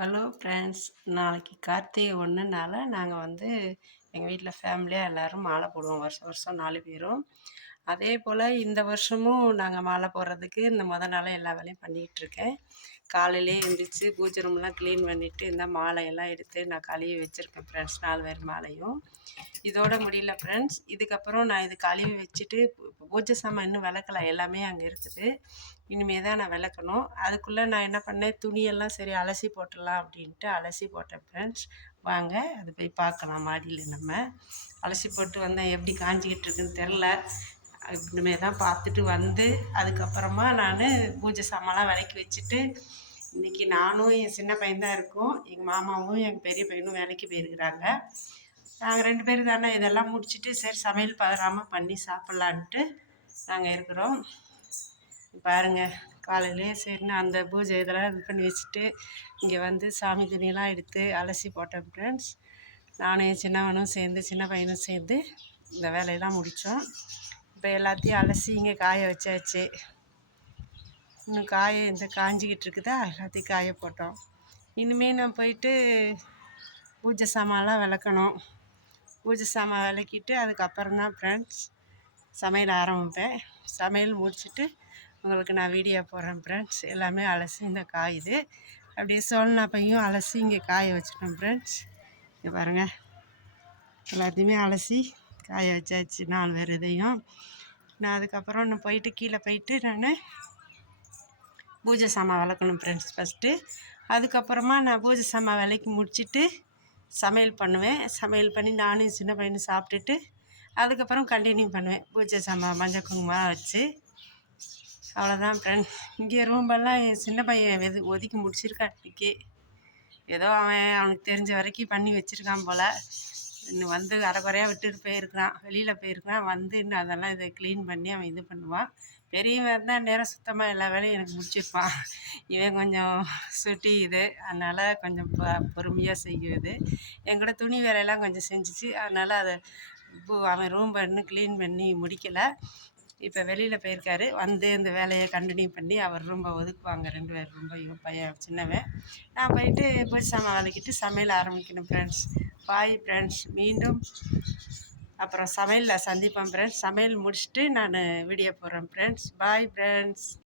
Hello friends, நாளைக்கு கார்த்திகை ஒன்றுனால நாங்கள் எங்கள் வீட்டில் ஃபேமிலியாக எல்லோரும் மாலை போடுவோம். வருஷம் வருஷம் 4 பேரும். அதே போல் இந்த வருஷமும் நாங்கள் மாலை போடுறதுக்கு இந்த நாளே எல்லா வேலையும் பண்ணிகிட்ருக்கேன். காலையிலே எழுந்திரிச்சு பூஜை ரூம்லாம் க்ளீன் பண்ணிவிட்டு இந்த மாலையெல்லாம் எடுத்து நான் கழுவி வச்சுருக்கேன் ஃப்ரெண்ட்ஸ், 4 பேர் மாலையும். இதோட முடியல ஃப்ரெண்ட்ஸ், இதுக்கப்புறம் நான் இது கழுவி வச்சுட்டு பூஜை சாமான் இன்னும் விளக்கல, எல்லாமே அங்கே இருக்குது. இனிமேல் தான் நான் விளக்கணும். அதுக்குள்ளே நான் என்ன பண்ணேன், துணியெல்லாம் சரி அலசி போட்டுடலாம் அப்படின்ட்டு அலசி போட்டேன் ஃப்ரெண்ட்ஸ். வாங்க அது போய் பார்க்கலாம். மாடியில் நம்ம அலசி போட்டு வந்தேன், எப்படி காஞ்சிக்கிட்டு இருக்குன்னு தெரில. இனிமேல் தான் பார்த்துட்டு வந்து அதுக்கப்புறமா நான் பூஜை சாமான்லாம் விளக்கி வச்சுட்டு, இன்றைக்கி நானும் என் சின்ன பையன் தான் இருக்கோம். எங்கள் மாமாவும் எங்கள் பெரிய பையனும் வேலைக்கு போயிருக்கிறாங்க. நாங்கள் 2 பேர் தானே. இதெல்லாம் முடிச்சுட்டு சரி சமையல் பதறாமல் பண்ணி சாப்பிட்லான்ட்டு நாங்கள் இருக்கிறோம். பாருங்கள், காலையிலே சரின்னு அந்த பூஜை இதெல்லாம் இது பண்ணி வச்சுட்டு இங்கே வந்து சாமி துணியெல்லாம் எடுத்து அலசி போட்டேன் ஃப்ரெண்ட்ஸ். நானும் என் சின்னவனும் சேர்ந்து சின்ன பையனும் சேர்ந்து இந்த வேலையெல்லாம் முடித்தோம். இப்போ எல்லாத்தையும் அலசி இங்கே காய வச்சாச்சு. இன்னும் இந்த காஞ்சிக்கிட்டு இருக்குதா, எல்லாத்தையும் காய போட்டோம். இனிமேல் நான் போயிட்டு பூஜை சாமான்லாம் விளக்கணும். பூஜை சாமான் விளக்கிட்டு அதுக்கப்புறம் தான் ஃப்ரெண்ட்ஸ் சமையல் ஆரம்பிப்பேன். சமையல் முடிச்சுட்டு உங்களுக்கு நான் வீடியோ போடுறேன் ஃப்ரெண்ட்ஸ். எல்லாமே அலசி இந்த காயுது. அப்படியே சோழனா பையும் அலசி இங்கே காய வச்சுட்டோம் ஃப்ரெண்ட்ஸ். இங்கே பாருங்கள், எல்லாத்தையுமே அலசி காய வச்சாச்சு 4 பேர் இதையும். நான் அதுக்கப்புறம் நான் போயிட்டு கீழே போயிட்டு நான் பூஜை சாமான் விளக்கணும் ஃப்ரெண்ட்ஸ் ஃபஸ்ட்டு. அதுக்கப்புறமா நான் பூஜை சாமான் விளக்கி முடிச்சுட்டு சமையல் பண்ணுவேன். சமையல் பண்ணி நானும் சின்ன பையனும் சாப்பிட்டுட்டு அதுக்கப்புறம் கண்டினியூ பண்ணுவேன் பூஜை சாமான் மஞ்சள் குங்குமம் வச்சு. அவ்வளோதான் ஃப்ரெண்ட்ஸ். இங்கே ரூம்பெல்லாம் என் சின்ன பையன் ஒதுக்கி முடிச்சிருக்கான். இன்றைக்கி ஏதோ அவனுக்கு தெரிஞ்ச வரைக்கும் பண்ணி வச்சுருக்கான் போல். இன்னும் வந்து அரைக்குறையாக விட்டுட்டு போயிருக்கிறான், வெளியில் போயிருக்கிறான். வந்து இன்னும் அதெல்லாம் இதை க்ளீன் பண்ணி அவன் இது பண்ணுவான். பெரியவன் இருந்தால் நேரம் சுத்தமாக எல்லா வேலையும் எனக்கு முடிச்சிருப்பான். இவன் கொஞ்சம் சுட்டி இது, அதனால் கொஞ்சம் பொறுமையாக செய்யுது. என்கூட துணி வேலையெல்லாம் கொஞ்சம் செஞ்சிச்சு. அதனால் அதை அவன் ரூம்பை இன்னும் க்ளீன் பண்ணி முடிக்கலை. இப்போ வெளியில் போயிருக்காரு. வந்து இந்த வேலையை கண்டினியூ பண்ணி அவர் ரொம்ப ஒதுக்குவாங்க. 2 பேர் ரொம்ப பையன் சின்னவன். நான் போயிட்டு பூஜை சாமான் விளக்கிட்டு சமையல் ஆரம்பிக்கணும் ஃப்ரெண்ட்ஸ். பாய் ஃப்ரெண்ட்ஸ், மீண்டும் அப்புறம் சமையலில் சந்திப்பேன் ஃப்ரெண்ட்ஸ். சமையல் முடிச்சுட்டு நான் வீடியோ போடுறேன் ஃப்ரெண்ட்ஸ். Bye friends.